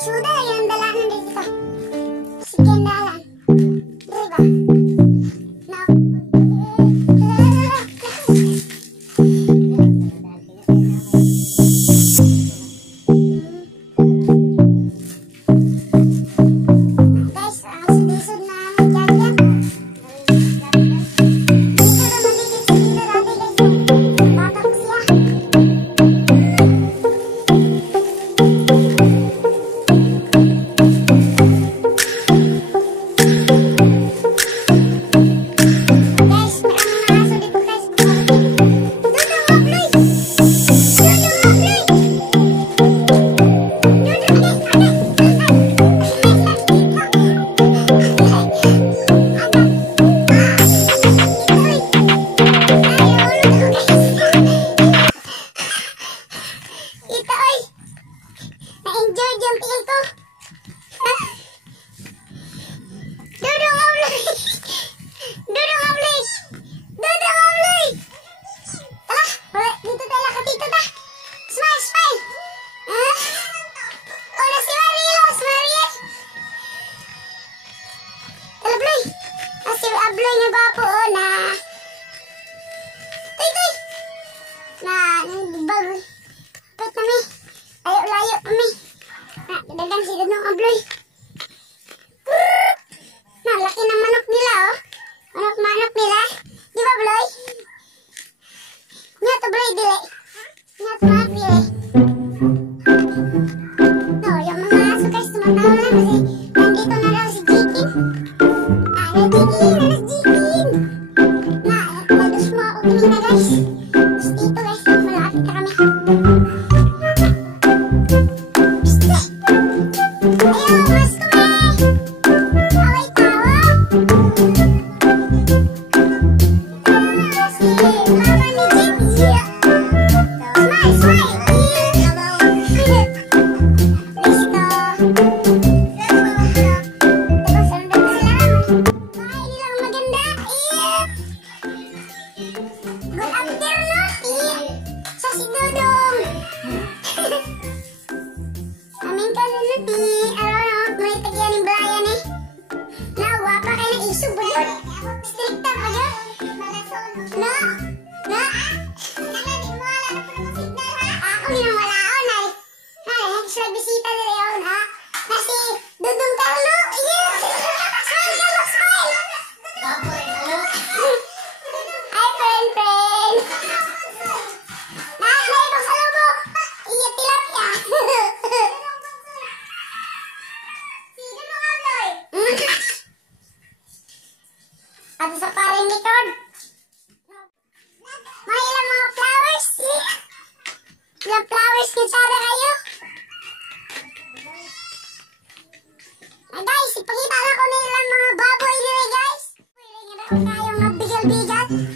Sudah yang dalanan dito. Sekian dalan. Diba? Dagang sila ng abloy. Laki ng manok nila, oh. Manok nila. Di ba, Bloy? Nga to, Bloy, dili. Nga to, manok, dili. No, yung mga aso guys, tumatawa na kasi nandito na daw si Jikin. Jikin. Nagdus mo ako kanina, guys. Tapos dito, guys, malapit na kami. At sa paring likod, may ilang mga flowers. Ilang flowers kung sabi kayo. Guys, ipakita na ko na ilang mga baboy nila, guys. Meron tayong mabigal-bigal.